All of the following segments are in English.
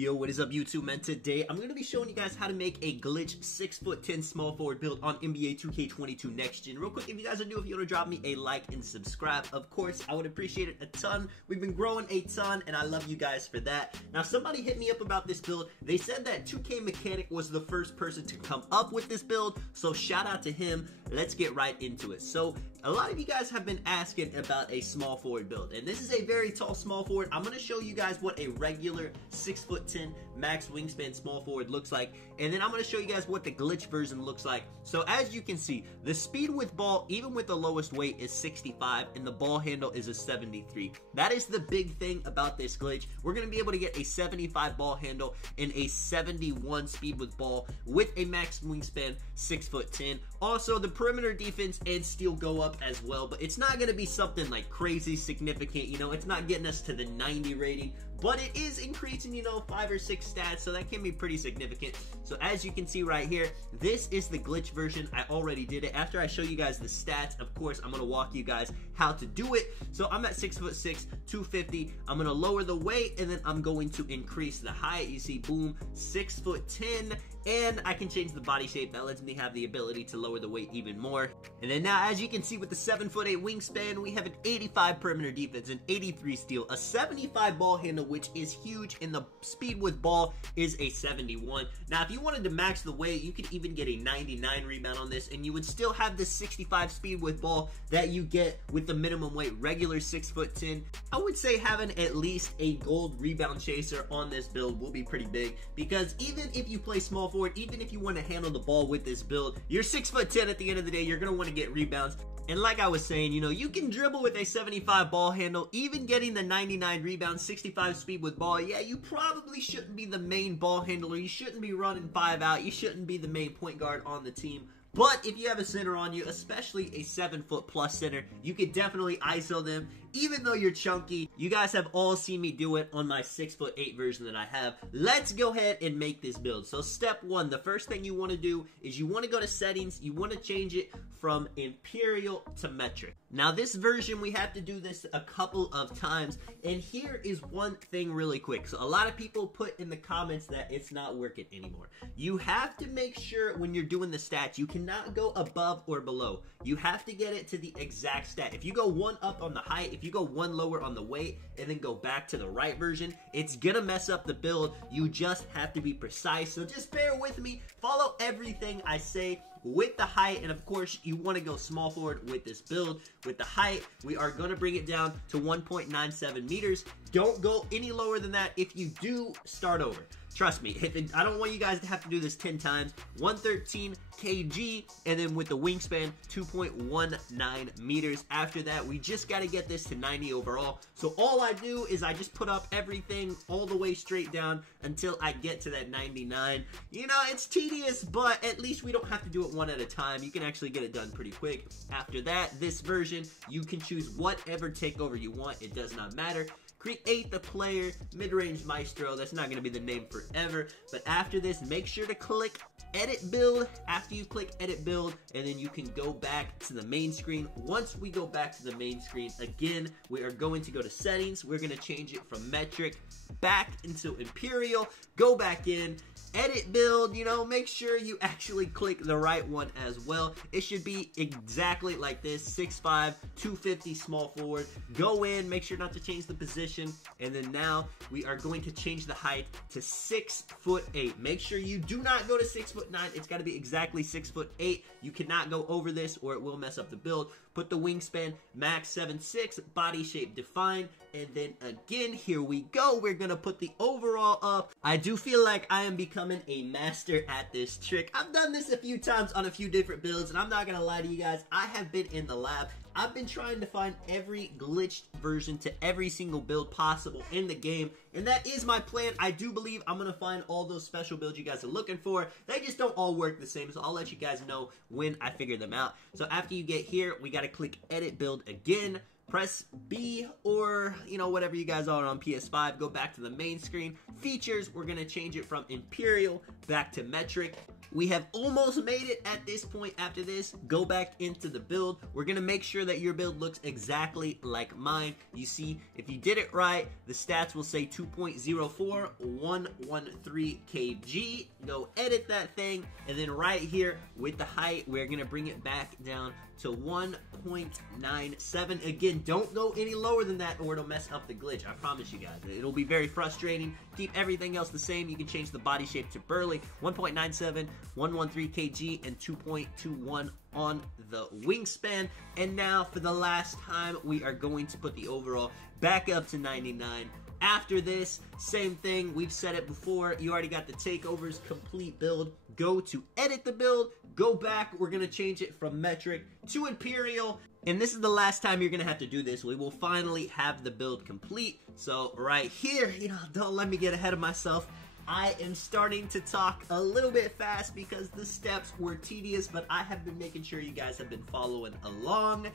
Yo, what is up YouTube, man? Today I'm going to be showing you guys how to make a glitch 6'10" small forward build on NBA 2K22 Next Gen. Real quick, if you guys are new, if you want to drop me a like and subscribe, of course, I would appreciate it a ton. We've been growing a ton, and I love you guys for that. Now, somebody hit me up about this build. They said that 2K Mechanic was the first person to come up with this build, so shout out to him. Let's get right into it. So, a lot of you guys have been asking about a small forward build, and this is a very tall small forward. I'm going to show you guys what a regular 6'10" max wingspan small forward looks like, and then I'm going to show you guys what the glitch version looks like. So as you can see, the speed with ball, even with the lowest weight, is 65, and the ball handle is a 73. That is the big thing about this glitch. We're going to be able to get a 75 ball handle and a 71 speed with ball with a max wingspan 6'10". Also, the perimeter defense and steal go up as well, but it's not going to be something like crazy significant. You know, it's not getting us to the 90 rating, but it is increasing, you know, 5 or 6 stats, so that can be pretty significant. So as you can see right here, this is the glitch version. I already did it. After I show you guys the stats, of course, I'm going to walk you guys how to do it. So I'm at 6'6", 250. I'm going to lower the weight, and then I'm going to increase the height. You see, boom, 6'10", and I can change the body shape. That lets me have the ability to lower the weight even more. And then now, as you can see, with the 7'8" wingspan, we have an 85 perimeter defense, an 83 steal, a 75 ball handle, which is huge, and the speed with ball is a 71. Now, if you wanted to max the weight, you could even get a 99 rebound on this, and you would still have the 65 speed with ball that you get with the minimum weight regular 6'10". I would say having at least a gold rebound chaser on this build will be pretty big, because even if you play small forward, even if you want to handle the ball with this build, you're 6'10" at the end of the day, you're going to want to get rebounds. And like I was saying, you know, you can dribble with a 75 ball handle, even getting the 99 rebounds, 65 speed with ball. Yeah, you probably shouldn't be the main ball handler. You shouldn't be running 5 out. You shouldn't be the main point guard on the team. But if you have a center on you, especially a 7-foot+ center, you could definitely ISO them. Even though you're chunky, you guys have all seen me do it on my 6'8" version that I have. Let's go ahead and make this build. So step 1, the first thing you want to do is you want to go to settings. You want to change it from imperial to metric. Now this version, we have to do this a couple of times, and here is one thing really quick. So a lot of people put in the comments that it's not working anymore. You have to make sure when you're doing the stats, you cannot go above or below. You have to get it to the exact stat. If you go 1 up on the height, if you go 1 lower on the weight, and then go back to the right version, it's gonna mess up the build. You just have to be precise. So just bear with me, follow everything I say with the height, and of course you want to go small forward with this build. With the height, we are going to bring it down to 1.97 meters. Don't go any lower than that. If you do, start over. Trust me, I don't want you guys to have to do this 10 times. 113 kg, and then with the wingspan, 2.19 meters. After that, we just got to get this to 90 overall. So all I do is I just put up everything all the way straight down until I get to that 99. You know, it's tedious, but at least we don't have to do it one at a time. You can actually get it done pretty quick. After that, this version, you can choose whatever takeover you want. It does not matter. Create the player, mid-range maestro. That's not going to be the name forever, but after this, make sure to click edit build. After you click edit build, and then you can go back to the main screen. Once we go back to the main screen, again, we are going to go to settings. We're going to change it from metric back into imperial. Go back in, edit build, you know, make sure you actually click the right one as well. It should be exactly like this, 6'5", 250 small forward. Go in, make sure not to change the position, and then now we are going to change the height to 6'8". Make sure you do not go to 6'9". It's got to be exactly 6'8". You cannot go over this or it will mess up the build. Put the wingspan max 7'6", body shape defined, and then again, here we go. We're gonna put the overall up. I do feel like I am becoming a master at this trick. I've done this a few times on a few different builds, and I'm not gonna lie to you guys, I have been in the lab. I've been trying to find every glitched version to every single build possible in the game, and that is my plan. I do believe I'm going to find all those special builds you guys are looking for. They just don't all work the same, so I'll let you guys know when I figure them out. So after you get here, we got to click edit build again. Press B, or, you know, whatever you guys are on PS5. Go back to the main screen. Features, we're going to change it from imperial back to metric. We have almost made it at this point. After this, go back into the build. We're gonna make sure that your build looks exactly like mine. You see, if you did it right, the stats will say 2.04113 kg. Go edit that thing, and then right here with the height, we're gonna bring it back down to 1.97. Again, don't go any lower than that or it'll mess up the glitch. I promise you guys. It'll be very frustrating. Keep everything else the same. You can change the body shape to burly. 1.97, 113 kg, and 2.21 on the wingspan. And now for the last time, we are going to put the overall back up to 99. After this, same thing, we've said it before, you already got the takeovers complete build. Go to edit the build, go back, we're gonna change it from metric to imperial, and this is the last time you're gonna have to do this. We will finally have the build complete. So right here, don't let me get ahead of myself. I am starting to talk a little bit fast because the steps were tedious, but I have been making sure you guys have been following along.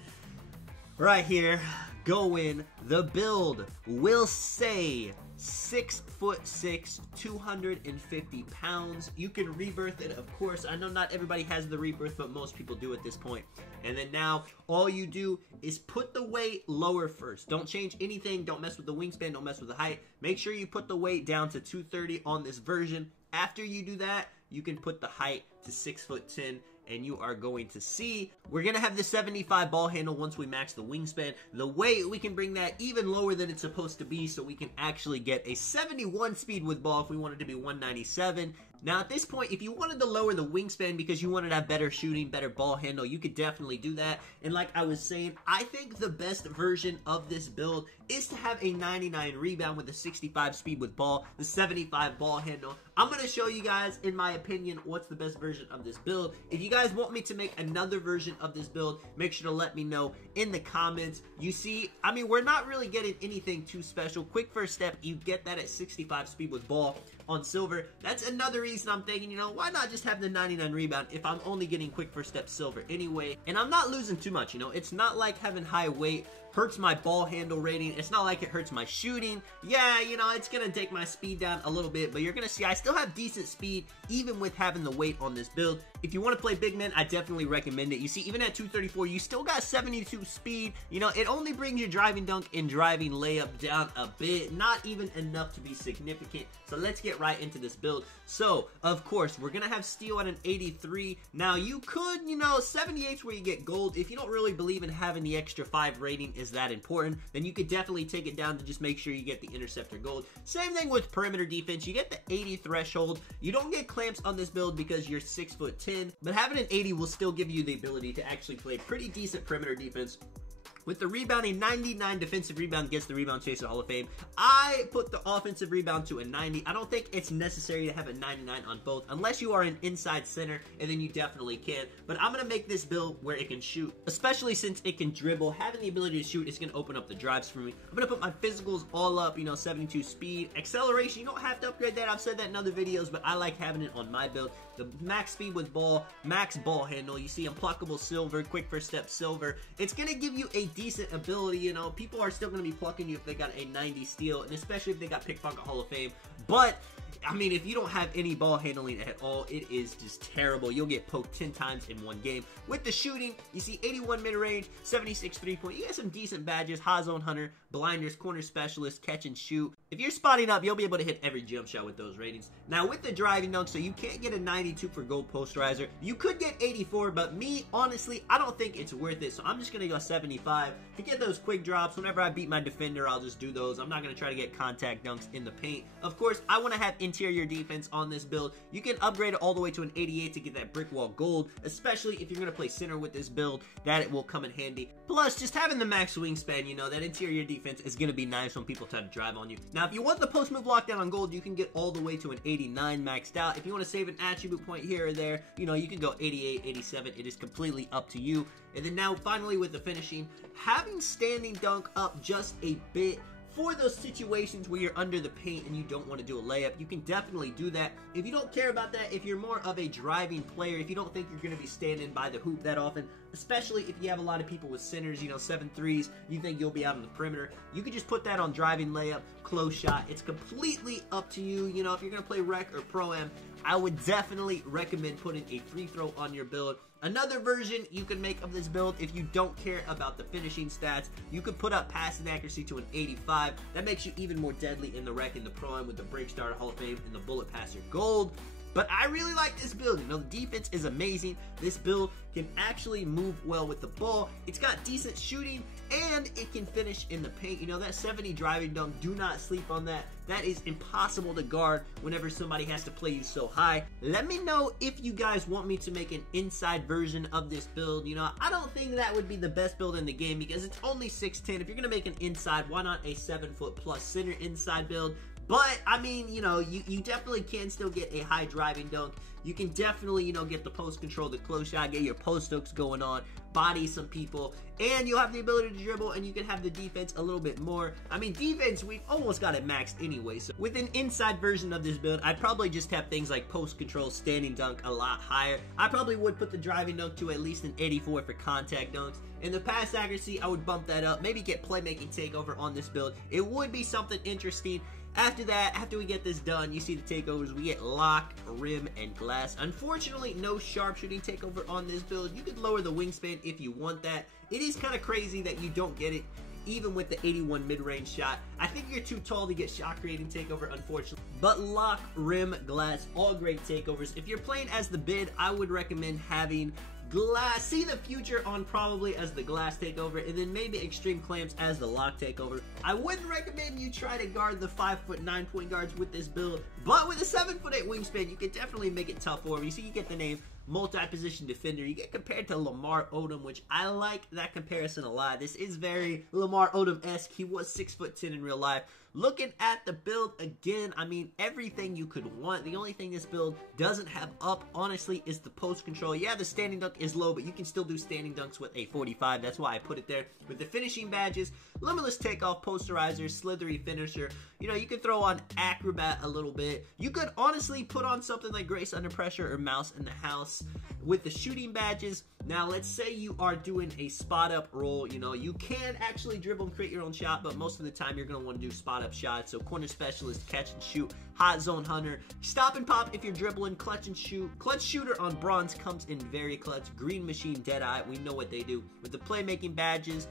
Right here, go in. The build will say 6'6", 250 pounds. You can rebirth it, of course. I know not everybody has the rebirth, but most people do at this point. And then now, all you do is put the weight lower first. Don't change anything. Don't mess with the wingspan. Don't mess with the height. Make sure you put the weight down to 230 on this version. After you do that, you can put the height to 6'10", and you are going to see we're gonna have the 75 ball handle once we max the wingspan. The weight, we can bring that even lower than it's supposed to be, so we can actually get a 71 speed with ball if we wanted to be 197. Now at this point, if you wanted to lower the wingspan because you wanted to have better shooting, better ball handle, you could definitely do that. And like I was saying, I think the best version of this build is to have a 99 rebound with a 65 speed with ball, the 75 ball handle. I'm going to show you guys, in my opinion, what's the best version of this build. If you guys want me to make another version of this build, make sure to let me know in the comments. You see, I mean, we're not really getting anything too special. Quick first step, you get that at 65 speed with ball on silver. That's another reason I'm thinking, why not just have the 99 rebound if I'm only getting quick first step silver anyway? And I'm not losing too much, It's not like having high weight hurts my ball handle rating. It's not like it hurts my shooting. Yeah, it's gonna take my speed down a little bit, but you're gonna see I still have decent speed even with having the weight on this build. If you want to play big man, I definitely recommend it. You see, even at 234, you still got 72 speed. It only brings your driving dunk and driving layup down a bit, not even enough to be significant. So let's get right into this build. So, of course, we're gonna have steal at an 83. Now, you could, 78's where you get gold. If you don't really believe in having the extra 5 rating is that important, then you could definitely take it down to just make sure you get the interceptor gold. Same thing with perimeter defense. You get the 80 threshold. You don't get clamps on this build because you're 6'10", but having an 80 will still give you the ability to actually play pretty decent perimeter defense. With the rebounding, 99 defensive rebound gets the Rebound Chaser Hall of Fame. I put the offensive rebound to a 90. I don't think it's necessary to have a 99 on both, unless you are an inside center, and then you definitely can. But I'm going to make this build where it can shoot, especially since it can dribble. Having the ability to shoot is going to open up the drives for me. I'm going to put my physicals all up, 72 speed. Acceleration, you don't have to upgrade that. I've said that in other videos, but I like having it on my build. The max speed with ball, max ball handle. You see unpluckable silver, quick first step silver. It's going to give you a decent ability, people are still going to be plucking you if they got a 90 steal, and especially if they got Pickpocket Hall of Fame. But I mean, if you don't have any ball handling at all, it is just terrible. You'll get poked 10 times in one game. With the shooting, you see 81 mid-range, 76 3-point. You got some decent badges: Hot Zone Hunter, Blinders, Corner Specialist, Catch and Shoot. If you're spotting up, you'll be able to hit every jump shot with those ratings. Now, with the driving dunk, so you can't get a 92 for gold posterizer. You could get 84, but me, honestly, I don't think it's worth it, so I'm just going to go 75. To get those quick drops, whenever I beat my defender, I'll just do those. I'm not going to try to get contact dunks in the paint. Of course, I want to have interior defense on this build. You can upgrade it all the way to an 88 to get that brick wall gold, especially if you're going to play center with this build. That it will come in handy. Plus, just having the max wingspan, that interior defense is going to be nice when people try to drive on you. Now, if you want the post move lockdown on gold, you can get all the way to an 89 maxed out. If you want to save an attribute point here or there, you can go 88, 87. It is completely up to you. And then now, finally, with the finishing, having standing dunk up just a bit for those situations where you're under the paint and you don't want to do a layup, you can definitely do that. If you don't care about that, if you're more of a driving player, if you don't think you're going to be standing by the hoop that often, especially if you have a lot of people with centers, 7 threes, you think you'll be out on the perimeter, you could just put that on driving layup, close shot. It's completely up to you. You know, if you're going to play Rec or Pro-Am, I would definitely recommend putting a free throw on your build. Another version you can make of this build, if you don't care about the finishing stats, you could put up passing accuracy to an 85. That makes you even more deadly in the Rec and the Pro-Am with the Break Starter Hall of Fame and the Bullet Passer Gold. But I really like this build. You know, the defense is amazing. This build can actually move well with the ball. It's got decent shooting, and it can finish in the paint. You know, that 70 driving dunk, do not sleep on that. That is impossible to guard whenever somebody has to play you so high. Let me know if you guys want me to make an inside version of this build. You know, I don't think that would be the best build in the game because it's only 6'10". If you're going to make an inside, why not a 7-foot plus center inside build? But, I mean, you know, you definitely can still get a high driving dunk. You can definitely, you know, get the post control, the close shot, get your post hooks going on, body some people, and you'll have the ability to dribble, and you can have the defense a little bit more. I mean, defense, we've almost got it maxed anyway, so with an inside version of this build, I'd probably just have things like post control, standing dunk a lot higher. I probably would put the driving dunk to at least an 84 for contact dunks. And the pass accuracy, I would bump that up, maybe get playmaking takeover on this build. It would be something interesting. After that, after we get this done, you see the takeovers, we get lock, rim, and glass. Unfortunately, no sharpshooting takeover on this build. You could lower the wingspan if you want that. It is kind of crazy that you don't get it even with the 81 mid-range shot. I think you're too tall to get shot creating takeover, unfortunately. But lock, rim, glass, all great takeovers. If you're playing as the bid, I would recommend having glass. See the future on probably as the glass takeover, and then maybe extreme clamps as the lock takeover. I wouldn't recommend you try to guard the 5'9" point guards with this build, but with a 7'8" wingspan, you can definitely make it tough for him. You see, you get the name multi-position defender. You get compared to Lamar Odom, which I like that comparison a lot. This is very Lamar Odom-esque. He was 6'10" in real life. Looking at the build again, I mean, everything you could want. The only thing this build doesn't have up, honestly, is the post control. Yeah, the standing dunk is low, but you can still do standing dunks with a 45. That's why I put it there. With the finishing badges, limitless takeoff, posterizer, slithery finisher. You know, you could throw on acrobat a little bit. You could honestly put on something like Grace Under Pressure or Mouse in the House. With the shooting badges, now let's say you are doing a spot up roll. You know, you can actually dribble and create your own shot, but most of the time you're going to want to do spot up shots. So corner specialist, catch and shoot, hot zone hunter, stop and pop if you're dribbling, clutch and shoot. Clutch shooter on bronze comes in very clutch. Green machine, dead eye, we know what they do. With the playmaking badges,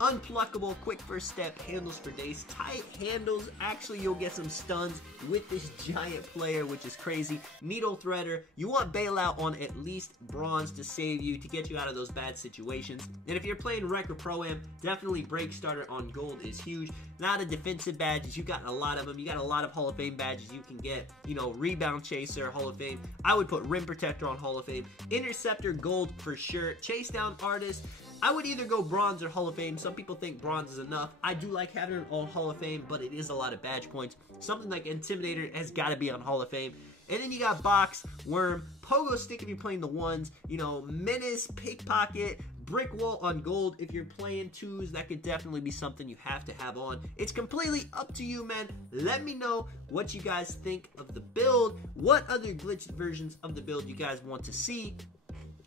unpluckable, quick first step, handles for days, tight handles. Actually, you'll get some stuns with this giant player, which is crazy. Needle threader. You want bailout on at least bronze to save you, to get you out of those bad situations. And if you're playing Rec or Pro-Am, definitely break starter on gold is huge. Now the defensive badges, you got a lot of them. You got a lot of Hall of Fame badges you can get. You know, rebound chaser, Hall of Fame. I would put rim protector on Hall of Fame. Interceptor, gold for sure. Chase down artist. I would either go bronze or Hall of Fame. Some people think bronze is enough. I do like having it on Hall of Fame, but it is a lot of badge points. Something like Intimidator has got to be on Hall of Fame. And then you got box, worm, pogo stick if you're playing the ones, you know, menace, pickpocket, brick wall on gold. If you're playing twos, that could definitely be something you have to have on. It's completely up to you, man. Let me know what you guys think of the build. What other glitched versions of the build you guys want to see.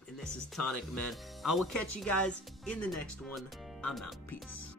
And this is Tonic, man. I will catch you guys in the next one. I'm out. Peace.